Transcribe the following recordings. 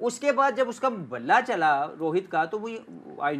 उसके बाद जब उसका बल्ला चला रोहित का, तो वो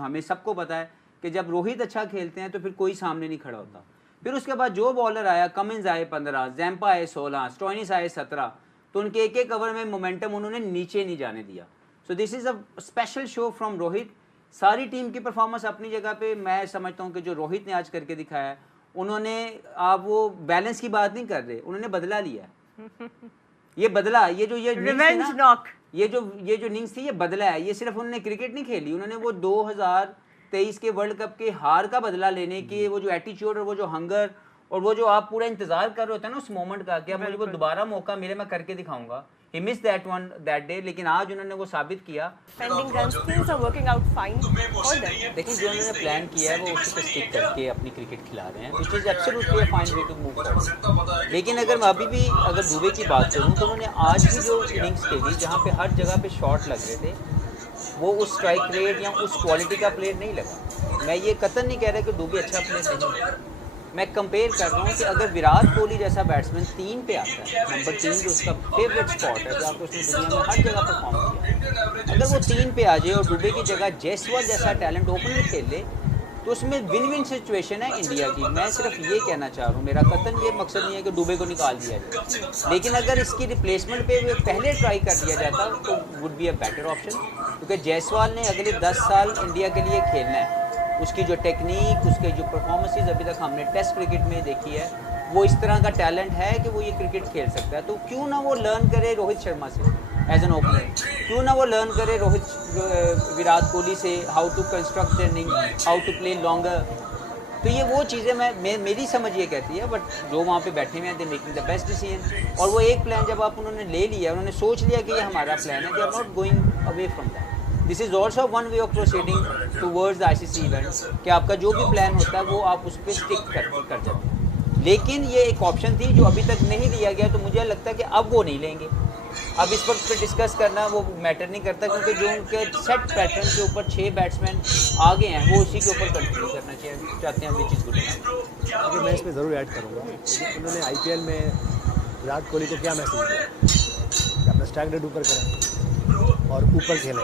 हमें सबको पता है कि जब रोहित अच्छा खेलते हैं तो फिर कोई सामने नहीं खड़ा होता। फिर उसके बाद जो बॉलर आया, कमिंस आए 15, जैम्पा आए 16, स्टोइनिस आए 17, तो उनके एक एक ओवर में मोमेंटम उन्होंने नीचे नहीं जाने दिया। So this is a special show from Rohit. सारी टीम की परफॉर्मेंस अपनी जगह पे, मैं समझता हूँ कि जो रोहित ने आज करके दिखाया है, उन्होंने, आप वो बैलेंस की बात नहीं कर रहे, उन्होंने बदला लिया ये बदला, ये जो ये रिवेंज नॉक, ये जो इनिंग्स थी ये बदला है। ये सिर्फ उन्होंने क्रिकेट नहीं खेली, उन्होंने वो 2023 के वर्ल्ड कप के हार का बदला लेने की वो जो एटीट्यूड और वो जो हंगर और वो जो आप पूरा इंतजार कर रहे होते हैं ना उस मोमेंट का कि अब मुझे वो दोबारा मौका मिले, मैं करके दिखाऊंगा। He missed that one that day, लेकिन आज उन्होंने वो साबित किया। Pending runs, things are working out fine for them. देखिए जो उन्होंने प्लान किया है वो उसी पे स्टिक करके अपनी क्रिकेट खिला रहे हैं, which is absolutely a fine way to move forward। लेकिन अगर मैं अभी भी अगर दुबे की बात करूँ तो उन्होंने आज भी जो इनिंग्स खेली जहाँ पे हर जगह पे शॉट लग रहे थे, वो उस स्ट्राइक रेट या उस क्वालिटी का प्लेयर नहीं लगा। मैं ये कतई नहीं कह रहा कि दुबे अच्छा प्लेयर नहीं है, मैं कंपेयर कर रहा हूँ कि अगर विराट कोहली जैसा बैट्समैन 3 पे आता है, नंबर 3 जो उसका फेवरेट स्पॉट है, जहाँ पे उसने दुनिया में हर जगह परफॉर्म किया, अगर वो 3 पे आ जाए और दुबे की जगह जयसवाल जैसा टैलेंट ओपनर खेल ले, तो उसमें विन विन सिचुएशन है इंडिया की। मैं सिर्फ ये कहना चाह रहा हूँ, मेरा कतन ये मकसद नहीं है कि दुबे को निकाल दिया जाए, लेकिन अगर इसकी रिप्लेसमेंट पे पहले ट्राई कर दिया जाता तो would be a better option, क्योंकि जयसवाल ने अगले 10 साल इंडिया के लिए खेलना है। उसकी जो टेक्निक, उसके जो परफॉर्मेंसेस अभी तक हमने टेस्ट क्रिकेट में देखी है, वो इस तरह का टैलेंट है कि वो ये क्रिकेट खेल सकता है। तो क्यों ना वो लर्न करे रोहित शर्मा से एज एन ओपनर, क्यों ना वो लर्न करे विराट कोहली से how to construct the inning, how to play longer. तो ये वो चीज़ें मेरी समझ ये कहती है, बट जो वहाँ पे बैठे हुए हैं they making the best decision. और वो एक प्लान जब आप उन्होंने ले लिया, उन्होंने सोच लिया कि ये हमारा प्लान है, they are not going away from that. This is also one way of proceeding towards the ICC event कि आपका जो भी प्लान होता है वो आप उस पर स्टिक कर जाते हैं। लेकिन ये एक ऑप्शन थी जो अभी तक नहीं लिया गया, तो मुझे लगता है कि अब वो नहीं लेंगे। अब इस पर डिस्कस करना वो मैटर नहीं करता, क्योंकि जो उनके सेट पैटर्न के ऊपर 6 बैट्समैन आगे हैं वो उसी के ऊपर कंटिन्यू करना चाहते हैं, विच इज़ गुड। अगर मैं इसमें ज़रूर ऐड करूँगा, उन्होंने IPL में विराट कोहली को क्या मैसेज दिया कि अपना स्ट्राइक रेट ऊपर करें और ऊपर खेलें,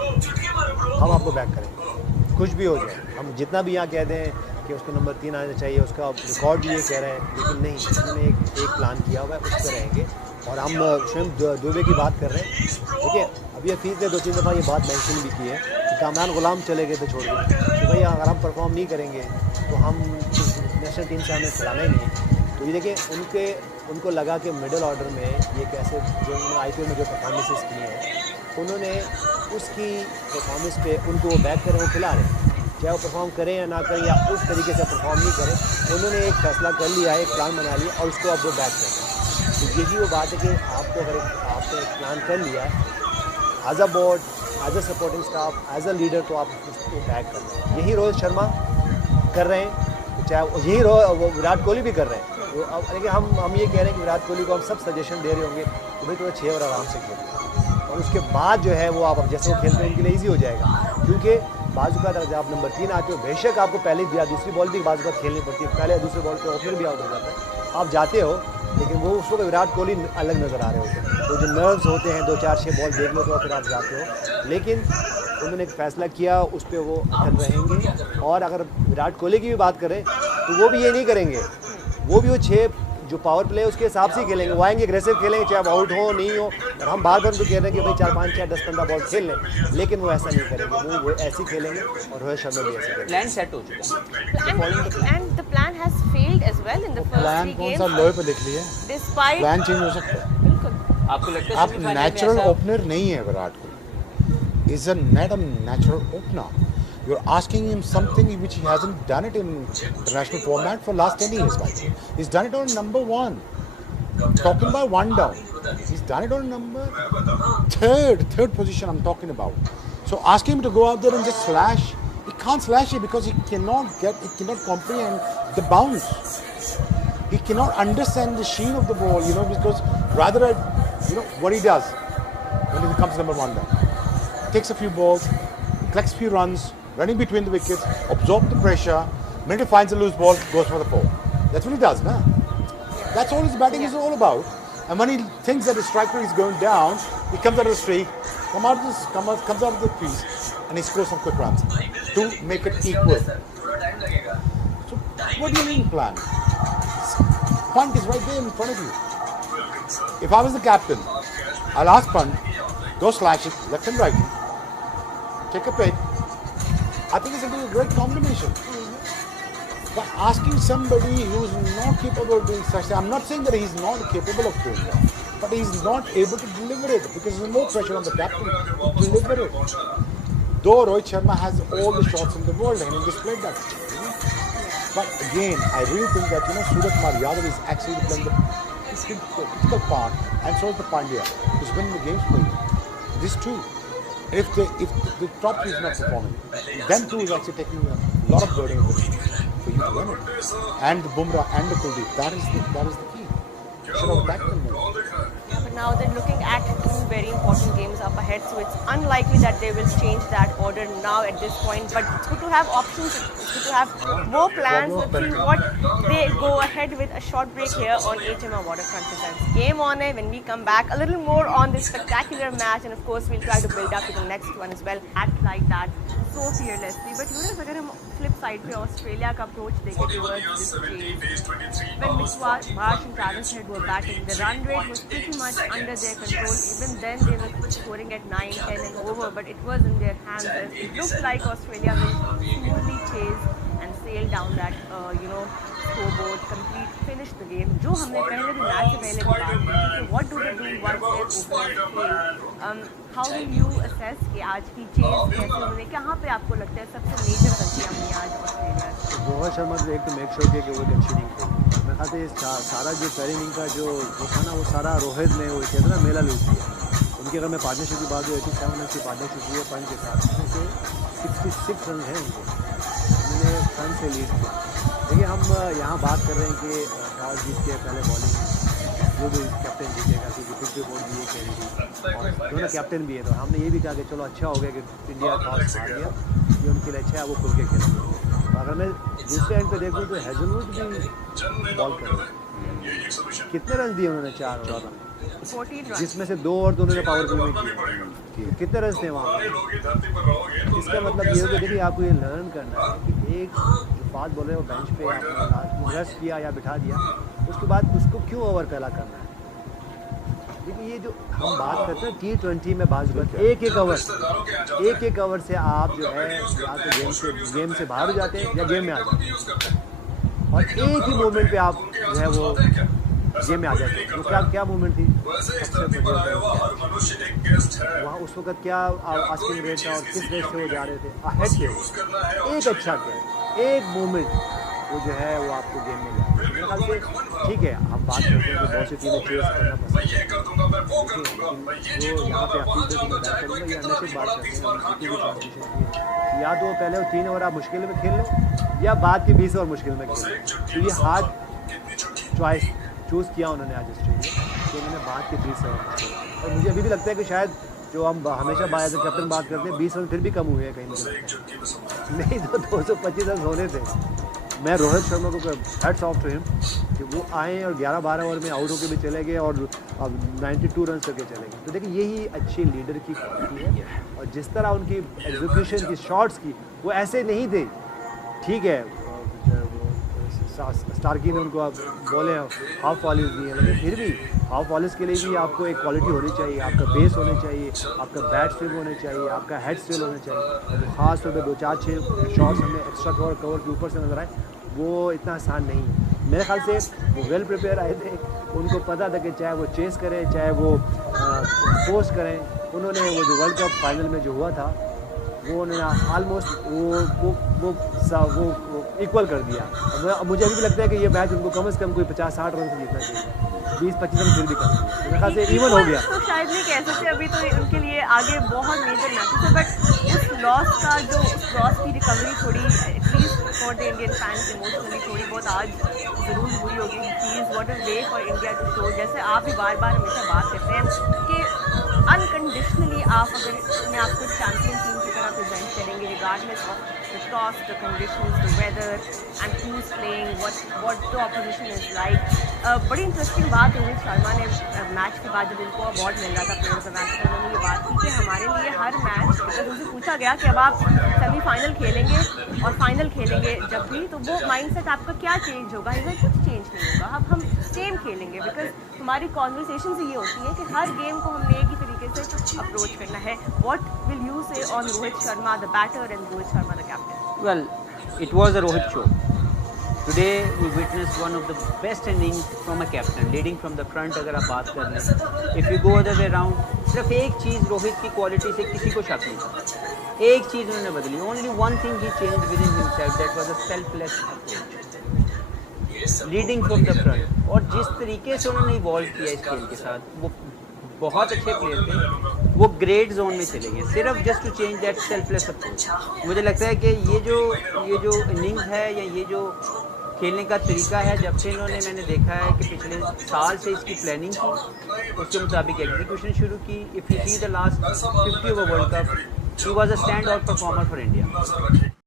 हम आपको बैक करेंगे कुछ भी हो जाए। हम जितना भी यहाँ कह दें कि उसको नंबर 3 आना चाहिए, उसका रिकॉर्ड भी ये कह रहे हैं, लेकिन नहीं, उन्होंने एक प्लान किया हुआ है, उस पर रहेंगे। और हम स्वयं दुबे की बात कर रहे हैं, देखिए अभी हफीज़ ने 2-3 दफ़ा ये बात मेंशन भी की है कि कामरान गुलाम चले गए थे छोड़ के कि भाई अगर हम परफॉर्म नहीं करेंगे तो हम नेशनल टीम से हमें खिलाना ही नहीं है। तो ये देखिए उनको लगा कि मिडिल ऑर्डर में ये कैसे, जो उन्होंने IPL में जो परफॉर्मेंसेस की हैं, उन्होंने उसकी परफॉर्मेंस पे उनको वो बैक करें, वो खिला रहे हैं, चाहे वो परफॉर्म करें या ना करें या उस तरीके से परफॉर्म नहीं करें। उन्होंने एक फैसला कर लिया है, एक प्लान बना लिया और उसको अब वो बैक करें। तो यही वो बात है कि आपको अगर आपने एक प्लान कर लिया है as a board, as a supporting staff, as a leader, तो आप उसको बैक कर रहे हैं। यही रोहित शर्मा कर रहे हैं, चाहे यही विराट कोहली भी कर रहे हैं। तो अब देखिए हम ये कह रहे हैं कि विराट कोहली को हम सब सजेशन दे रहे होंगे कि भाई तो 6 ओवर आराम से खेल, और उसके बाद जो है वो आप जैसे वो खेलते हैं उनके लिए ईजी हो जाएगा। क्योंकि बाजू का जब आप नंबर 3 आते हो, बेशक आपको पहले या दूसरी बॉल भी बाजू का खेलनी पड़ती है, पहले दूसरे बॉल पे ओपनर भी आउट हो जाता है, आप जाते हो, लेकिन वो उस वक्त विराट कोहली अलग नज़र आ रहे होते हैं। तो जो नर्व्स होते हैं, 2-4-6 बॉल देख लो तो फिर आप जाते हो, लेकिन उन्होंने एक फ़ैसला किया, उस पर वो अटल रहेंगे। और अगर विराट कोहली की भी बात करें तो वो भी ये नहीं करेंगे, वो भी वो 6 जो पावर प्ले उसके हिसाब से खेलेंगे, वो आएंगे एग्रेसिव खेलेंगे, चाहे वो आउट हो नहीं हो। और हम बार बार तो कह रहे हैं कि भाई 4, 5, 6, 10, 15 बॉल खेल लें, लेकिन वो ऐसा नहीं करेंगे, वो ऐसे खेलेंगे और रोहित शर्मा भी ऐसे करेंगे। प्लान सेट हो चुका है and the plan has failed as well in the first 3 plan कौन गेम्स। सा लोहे पे लिख लिया, डिस्पाइट प्लान चेंज हो सकता है। बिल्कुल, आपको लगता है आप नेचुरल ओपनर नहीं है Virat Kohli, is not a natural opener. You're asking him something which he hasn't done it in international format for last 10 years. He's done it on number 1. Talking about 1 down. He's done it on number third position I'm talking about. So asking him to go out there and just slash, he can't slash it because he cannot comprehend the bounce. He cannot understand the sheen of the ball, because rather, what he does when he becomes number 1 down. Takes a few balls, collects a few runs, running between the wickets, absorb the pressure, when he finds a loose ball, goes for the 4. That's what he does, nah? That's all his batting is all about. And when he thinks that his strike rate is going down, he comes out of the streak, comes out of the crease and he scores some quick runs to make it equal. So what do you mean plan? Punt is right there in front of you. If I was the captain, I'll ask punt, go slash it left and right, take a pick. I think it's going to be a great combination. But asking somebody who's not capable of doing such thing, I'm not saying that he's not capable of doing that, but he's not able to deliver it because there's no pressure on the captain to deliver it. Though Rohit Sharma has all the shots in the world and he displayed that. But again, I really think that Surya Kumar Yadav is actually playing the critical part, and so is the Pandya, who's winning the games for you. These two. If the top three is not performing, then two is actually taking a lot of burden for you to win it. And the Bumrah and the Kuldeep, that is the key. You should have attacked them more. But now they're looking at two very important games up ahead, so it's unlikely that they will change that order now at this point. But it's good to have options, it's good to have more plans. Let's see what they go ahead with. A short break here on HMR Waterfront Presents Game On Air. When we come back, a little more on this spectacular match, and of course we'll try to build up to the next one as well. Act like that so fearlessly. But अगर हम flip side पे Australia का approach देखें towards this game, when Mitch Marsh and Travis Head were batting, the run rate was pretty much under their control. Even then they were scoring at 9, 10 and over, but it was in their hands. It looked like Australia will smoothly chase and sail down that scoreboard, finish the game. जो हमने पहले भी match से पहले भी बात की, what do they do once their openers fail? How will you assess कि आज की चेस कैसे हुई? कहाँ पे आपको लगता है सबसे मेजर गलतियाँ हुई आज ऑस्ट्रेलिया से? रोहित शर्मा तो एक तो मेक श्योर किया कि वो एक अच्छी इनिंग खेली। मैं ख्याल से सारा जो पहली इनिंग का जो वो था ना, वो सारा रोहित ने वो कहते ना मेला लूट दिया। उनकी अगर मैं पार्टनरशिप की बात हुई 87 रन की पार्टनरशिप हुई है पंच के साथ, उसमें से 66 रन है उनके, उन्होंने रन से लीड किया। देखिए हम यहाँ बात कर रहे हैं कि टॉस जीत के पहले बॉलिंग जो भी कैप्टन जीतेगा, क्योंकि पिच रिपोर्ट भी ये कह रही थी और दोनों कैप्टन भी है, तो हमने ये भी कहा कि चलो अच्छा हो गया कि इंडिया टॉस हार गया, ये उनके लिए अच्छा है, वो खुल के खेलेंगे। तो अगर मैं दूसरे एंड पे देखूँ तो हेजलवुड भी बॉल कर रहे हैं। कितने रन दिए उन्होंने? 4 14, जिसमें से 2 और उन्होंने पावर प्ले में किए। कितने रन थे वहाँ? इसका मतलब ये है कि देखिए आपको ये लर्न करना है कि एक जो फास्ट बॉलर है वो बेंच पे आपने रेस्ट किया या बिठा दिया, उसके बाद उसको क्यों ओवर पहला करना है। देखिए ये जो हम बात करते हैं T20 में बात करते हैं एक ओवर से आप जो है या तो गेम से बाहर हो जाते हैं या गेम में आ जाते हैं, और एक ही मोमेंट पे आप जो है वो गेम में आ जाते हैं। तो क्या मूवमेंट थी वहाँ उस वक्त, क्या आस्किंग रेट था और किस रेट से वो जा रहे थे अहेड के। एक अच्छा क्या एक मोमेंट वो जो है वो आपको गेम में जाए। मेरे ख्याल से ठीक है, हम बात करते हैं कि बहुत सी टीमें चेस करना पसंद है, लेकिन जो यहाँ पे अफील में बात करूँगा या नशे बात करते हैं या तो पहले वो 3 ओवर आप मुश्किल में खेल लो या बाद के 20 ओवर मुश्किल में खेल लो। तो ये हार्ड चॉइस चूज़ किया उन्होंने आज ऑस्ट्रेलिया, तो उन्होंने बाद के 20 ओवर, और मुझे अभी भी लगता है कि शायद जो हम हमेशा एज ए कैप्टन बात करते हैं 20 रन फिर भी कम हुए हैं कहीं नहीं तो 225 रन होने थे। मैं रोहित शर्मा को हैट्स ऑफ टू हिम कि वो आए और 11-12 ओवर में आउट होकर भी चले गए और अब 92 रन करके चले गए। तो देखिए यही अच्छी लीडर की क्वालिटी है, और जिस तरह उनकी एग्जीक्यूशन की शॉट्स की वो ऐसे नहीं थे। ठीक है स्टार्की ने उनको बोले हाफ वॉलीज दिए, लेकिन फिर भी हाफ वॉलीज के लिए भी आपको एक क्वालिटी होनी चाहिए, आपका बेस होना चाहिए, आपका बैट स्विंग होना चाहिए, आपका हेड स्विंग होना चाहिए। तो ख़ास तौर पे 2-4-6 शॉट्स हमें एक्स्ट्रा कवर के ऊपर से नजर आए, वो इतना आसान नहीं है। मेरे ख्याल से वो वेल प्रिपेयर आए थे, उनको पता था कि चाहे वो चेस करें चाहे वो पोस्ट करें, उन्होंने वो जो वर्ल्ड कप फाइनल में जो हुआ था वो उन्होंने ऑलमोस्ट वो इक्वल कर दिया। मुझे अभी भी लगता है कि ये मैच उनको कम से कम कोई 50-60 रन से जीतना चाहिए, 20-25 रन फिर भी कम, मेरे ख्याल से इवन हो गया। तो शायद नहीं कह सकते अभी तो उनके लिए आगे बहुत मेजर मैचेस है, बट उस लॉस की रिकवरी थोड़ी at least for the Indian fans emotionally थोड़ी बहुत आज ज़रूर हुई होगी। Please what is way for India to show, जैसे आप भी बार बार हमेशा बात करते हैं कि अनकंडीशनली आप अगर अपने आप को चैम्पियन टीम की तरह प्रेजेंट करेंगे regardless of the toss, the conditions, the weather, and who's playing, what the opposition is like. बड़ी इंटरेस्टिंग बात रोहित शर्मा ने मैच के बाद जब उनको अवार्ड मिल रहा था प्लेयर ऑफ द मैच में, उन्होंने ये बात की कि हमारे लिए हर मैच, जब उनसे पूछा गया कि अब आप सेमीफाइनल खेलेंगे और फाइनल खेलेंगे जब भी, तो वो माइंडसेट आपका क्या चेंज होगा? कुछ चेंज नहीं होगा, अब हम सेम खेलेंगे, बिकॉज हमारी कॉन्वर्सेशन से ये होती है कि हर गेम को हमने एक ही तरीके से अप्रोच करना है. What will you say on Rohit Sharma the batter and Rohit Sharma the captain? Well, it was a Rohit show. Today we witnessed one of the best innings from a captain, leading from the front. अगर आप बात कर लें, if you go other way around, सिर्फ एक चीज़ रोहित की quality से किसी को शक नहीं था. एक चीज़ उन्होंने बदली. Only one thing he changed within himself, that was a selfless approach, leading from the front. और जिस तरीके से उन्होंने इवॉल्व किया इस खेल के साथ, वो बहुत अच्छे प्लेयर थे. वो ग्रेट जोन में चले गए सिर्फ just to change that selfless approach. मुझे लगता है कि ये जो इनिंग्स है या ये जो खेलने का तरीका है, जब से इन्होंने, मैंने देखा है कि पिछले साल से इसकी प्लानिंग की, उसके मुताबिक एग्जीक्यूशन शुरू की. If you see the last 50 over world cup, he was a stand out performer for India.